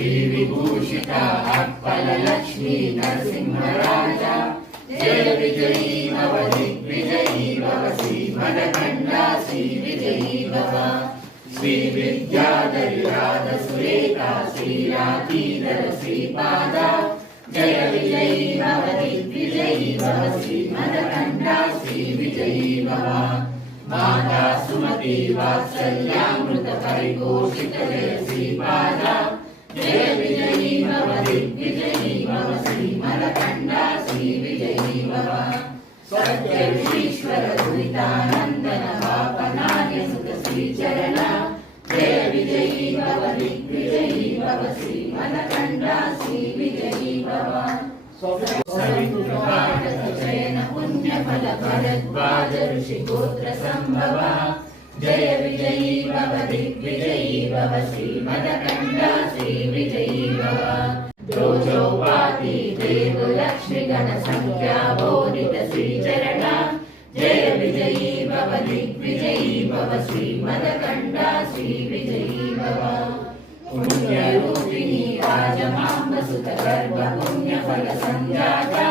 श्रीविभूषिता अप्पलक्ष्मी नरसिंहराजा जय विजयी भव दिग्विजयी भव श्रीमदखण्डा श्रीविजयी भव श्रीविद्याधरीराधसुरेखा श्रीराधीधर श्रीपादा जय विजयी भव दिग्विजयी भव श्रीमदखण्डा श्रीविजयी भव माता सुमति वात्सल्यामृत परिपोषित जय श्रीपादा जय विजयी भव दिग्विजयी भव श्रीमदखण्डा श्रीविजयी भव सत्य ईश्वर दुरितानन्दन पापनार्य सुत श्रीचरण जय विजयी भव दिग्विजयी भव श्रीमदखण्डा श्रीविजयी भव सवितुर्भारतचयन पुण्यफल भरद्वाज ऋषिगोत्र संभव जय विजयी भव दिग्विजयी भव श्रीमदखण्डा श्रीविजयी भव जोजोपाति देव लक्ष्मी गण संख्या बोधित श्रीचरण जय विजयी भव दिग्विजयी भव श्रीमदखण्डा श्रीविजयी भव पुण्यरूपिणी राजमाम्ब सुत गर्भ पुण्यफल संजाता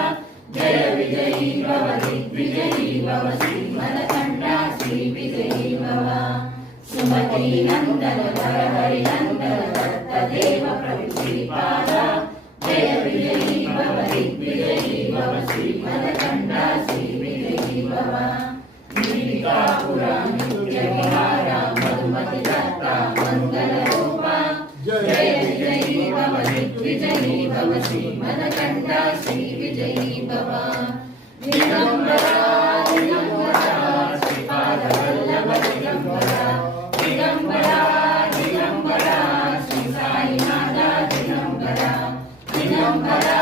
जय विजयी भव दिग्विजयी भव श्रीमदखण्डा श्रीविजयी भव सुमति नंदन हरि नंदन दत्तदेव प्रभु श्रीपादा जय विजयी भव दिग्विजयी भव श्रीमदखण्डा श्रीविजयी भव नीलिकापुरा नित्यविहारा मधुमति दत्ता मंगल रूपा जय विजयी भव दिग्विजयी भव श्रीमदखण्डा श्रीविजयी भव दिगंबरा दिगंबरा श्रीपाद वल्लभ दिगंबरा दिगंबरा दिगंबरा श्री साईनाथ दिगंबरा दिगंबरा